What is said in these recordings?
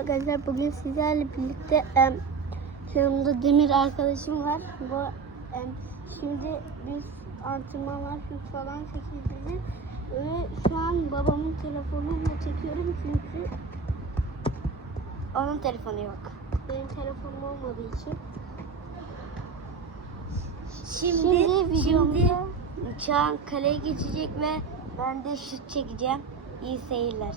arkadaşlar bugün sizlerle birlikte em, yanımda Demir arkadaşım var. Bu em, şimdi biz antrenmanlar falan çekeceğiz. Ve şu an babamın telefonuyla çekiyorum çünkü onun telefonu yok. Benim telefonum olmadığı için. Şimdi, Şimdi şimdi, videomda- Çağan kaleye geçecek ve ben de şut çekeceğim. İyi seyirler.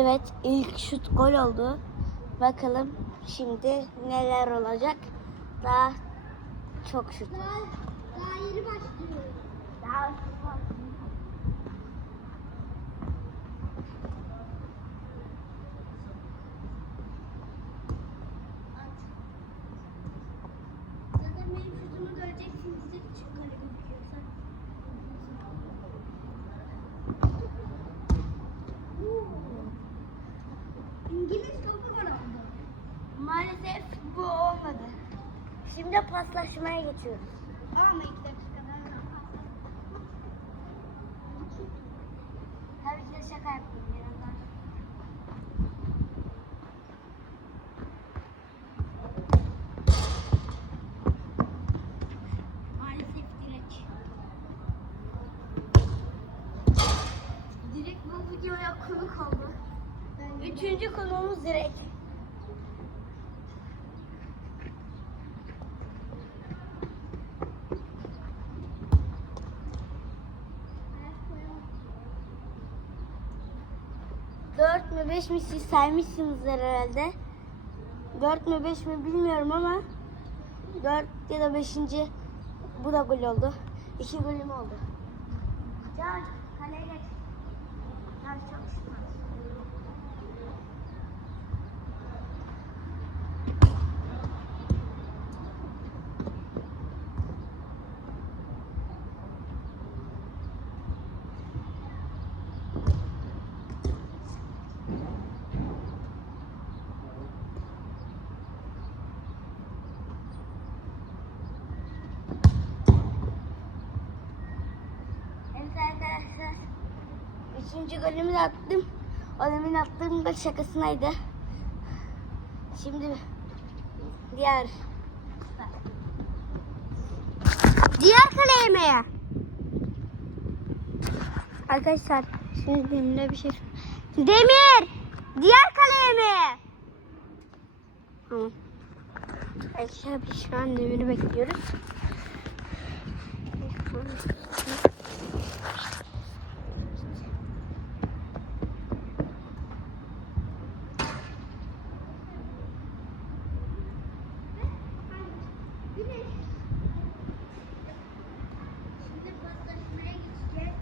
Evet, ilk şut gol oldu. Bakalım şimdi neler olacak. Daha çok şut. var. Daha yeni başlıyor. Daha Zaten benim şutumu göreceksiniz. Çok kale gözüküyorsa. İngiliz topu gol oldu. Maalesef bu olmadı. Şimdi paslaşmaya geçiyoruz. Ama iki dakikada Tabii ki de şaka yaptım 4 mü 5 mi siz saymışsınızdır herhalde. 4 mü 5 mi bilmiyorum ama 4 ya da 5. bu da gol oldu. 2 golüm oldu. Can kaleye geç. Üçüncü golümü de attım. O demin attığım gol şakasınaydı. Şimdi diğer Diğer kaleye mi? Arkadaşlar şimdi Demir'e bir şey Demir! Diğer kaleye mi? Tamam. Arkadaşlar biz şu an Demir'i bekliyoruz. Şimdi paslaşmaya geçeceğiz.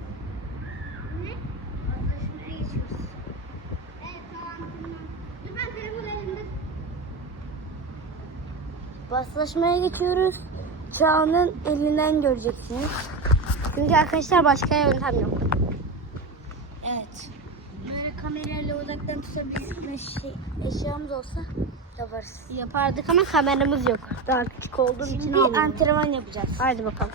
Ne? Paslaşmaya geçiyoruz. Evet tamam. Dur ben telefon elimde. Paslaşmaya geçiyoruz. Çağan'ın elinden göreceksiniz. Çünkü arkadaşlar başka yöntem yok. Evet. Böyle kamerayla uzaktan tutabilme şey, eşyamız olsa yaparız. Yapardık ama kameramız yok. Daha küçük olduğum için Şimdi antrenman yapacağız. Hadi bakalım.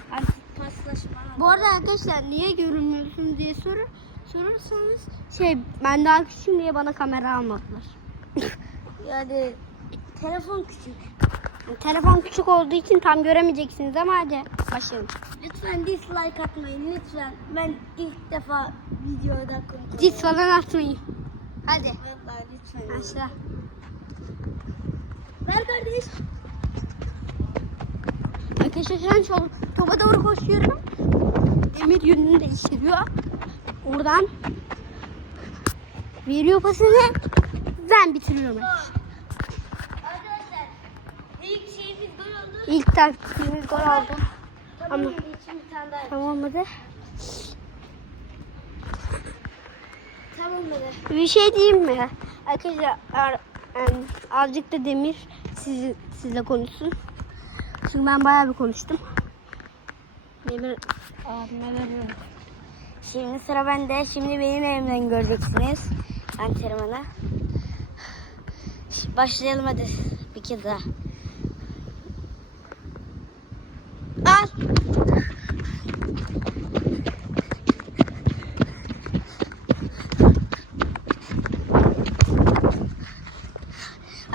Paslaşma. Bu arada arkadaşlar niye görünmüyorsun diye sorur, sorarsanız şey ben daha küçüğüm diye bana kamera almadılar. Yani telefon küçük. Telefon küçük olduğu için tam göremeyeceksiniz ama hadi başlayalım. Lütfen dislike atmayın lütfen. Ben ilk defa videoda konuşuyorum. Diz falan atmayın. Hadi Vallahi lütfen. başla. Ver kardeş. Arkadaşlar şu an sol- topa doğru koşuyorum. Demir yönünü değiştiriyor. Oradan veriyor pasını. Ben bitiriyorum. Arkadaşlar ilk şeyimiz gol oldu. İlk taktiğimiz gol oldu. Ama-. Tamam mıdır? Tamam mı? Bir şey diyeyim mi? Arkadaşlar azıcık da Demir siz, sizle konuşsun. Çünkü ben bayağı bir konuştum. Demir abime veriyorum. Şimdi sıra bende. Şimdi benim elimden göreceksiniz. Antrenmana. Başlayalım hadi. Bir kez daha.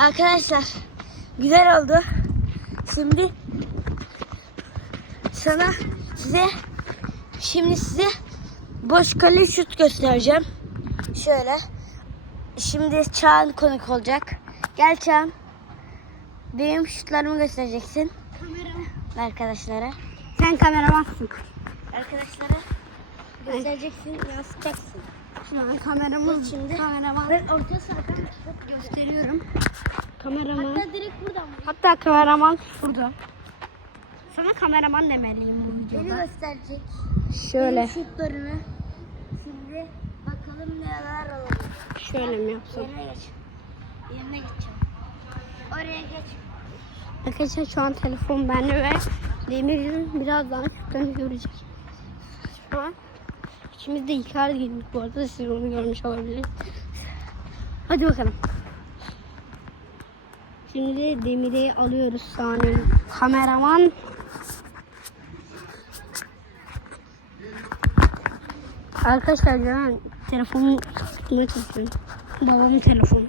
Arkadaşlar güzel oldu. Şimdi sana size şimdi size boş kale şut göstereceğim. Şöyle. Şimdi Çağan konuk olacak. Gel Çağan. Benim şutlarımı göstereceksin Kamera. arkadaşlara. Sen kameramansın. Arkadaşlara göstereceksin, yansıtacaksın. An kameramız Şimdi- kameraman. Ben orta sahadan gösteriyorum. Kameraman. Hatta direkt buradan. Hatta kameraman şurada. Sana kameraman demeliyim bu Beni videoda. gösterecek. Şöyle. Benim şutlarını. Şimdi bakalım neler olacak. Şöyle mi yapsam? Yerine geç. Yerine geçeceğim. Oraya geç. Arkadaşlar şu an telefon bende ve Demir'in birazdan şutlarını görecek. Şu an ikimiz de Icardi giydik bu arada siz onu görmüş olabilirsiniz. Hadi bakalım. Şimdi Demir'i alıyoruz sahnenin kameraman. Arkadaşlar ben telefonumu tutmaya çalışıyorum. Babamın telefonu.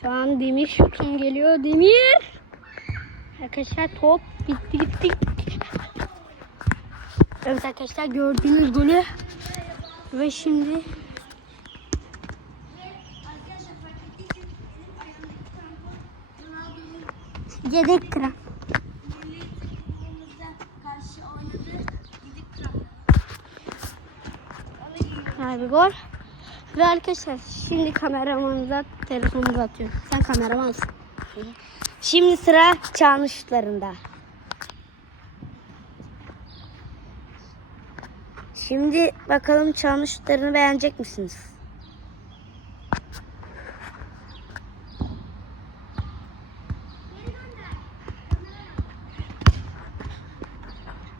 Şu an Demir şutum geliyor. Demir! Arkadaşlar top bitti gitti. Evet arkadaşlar gördüğünüz golü. Ve şimdi yedek. Yani bir gol. Ve arkadaşlar şimdi kameramanıza telefonunuzu atıyorum. Sen kameramansın. Şimdi sıra Çağ'ın şutlarında. Şimdi bakalım Çağ'ın şutlarını beğenecek misiniz?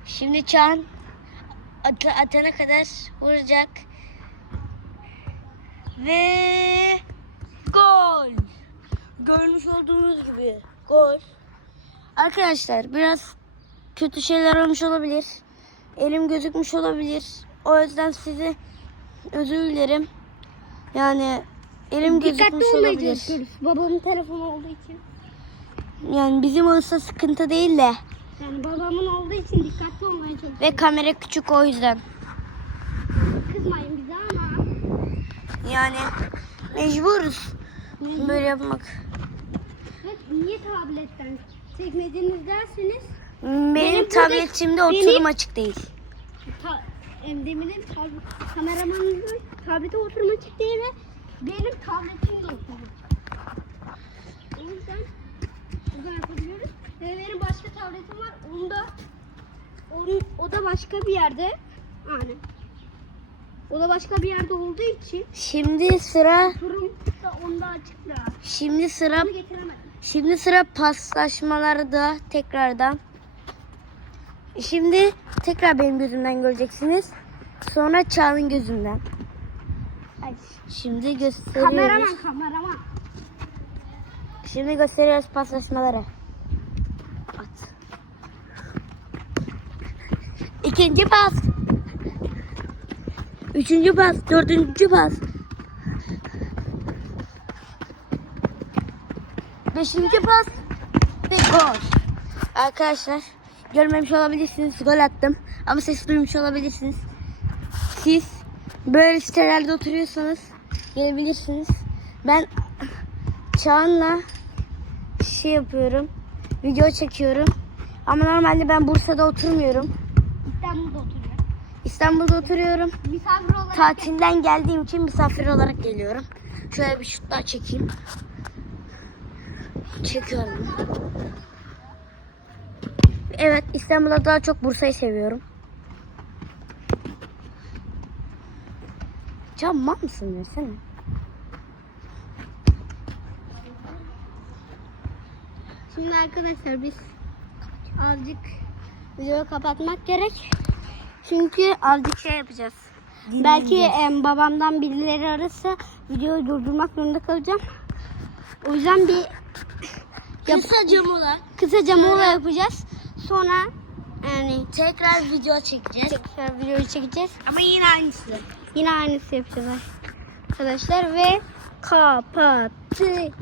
Şimdi Çağ'ın at atana kadar vuracak. Ve gol. Görmüş olduğunuz gibi gol. Arkadaşlar biraz kötü şeyler olmuş olabilir. Elim gözükmüş olabilir. O yüzden sizi özür dilerim. Yani elim Dikkatli gözükmüş olabilir. çalışıyoruz. Babamın telefonu olduğu için. Yani bizim olsa sıkıntı değil de. Yani babamın olduğu için dikkatli olmaya çalışıyoruz. Ve kamera küçük o yüzden. Kızmayın bize ama. Yani mecburuz böyle yapmak. Niye tabletten çekmediniz derseniz Benim, Benim tabletimde burada- oturum benim- açık değil. ta, Emre'nin tab- kameramanın tablete oturma açık değil ve benim tabletim de oturma O yüzden buradan yapabiliyoruz. Ve benim başka tabletim var. Onu da onun, o da başka bir yerde. Yani o da başka bir yerde olduğu için Şimdi sıra oturum da onda açık da. şimdi sıra. Şimdi sıra paslaşmalarda tekrardan. Şimdi tekrar benim gözümden göreceksiniz. Sonra Çağ'ın gözünden. Ay, Şimdi gösteriyoruz. kameraman kameraman. Şimdi gösteriyoruz paslaşmaları. At. İkinci pas. Üçüncü pas. Dördüncü pas. Beşinci pas. Ve gol. Arkadaşlar görmemiş olabilirsiniz. Gol attım. Ama ses duymuş olabilirsiniz. Siz böyle sitelerde oturuyorsanız gelebilirsiniz. Ben Çağan'la şey yapıyorum. Video çekiyorum. Ama normalde ben Bursa'da oturmuyorum. İstanbul'da oturuyor. İstanbul'da oturuyorum. Misafir olarak Tatilden geldiğim için misafir olarak geliyorum. Şöyle bir şut daha çekeyim. Çekiyorum. Evet İstanbul'da daha çok Bursa'yı seviyorum. Can mal mısın versene? Şimdi arkadaşlar biz azıcık videoyu kapatmak gerek. Çünkü azıcık şey yapacağız. Belki em, babamdan birileri ararsa videoyu durdurmak zorunda kalacağım. O yüzden bir yap- Kısaca mola. kısaca mola yapacağız. Sonra yani Tekrar video çekeceğiz. tekrar videoyu çekeceğiz. Ama yine aynısı. Yine aynısı yapacağız arkadaşlar ve kapatıyorum.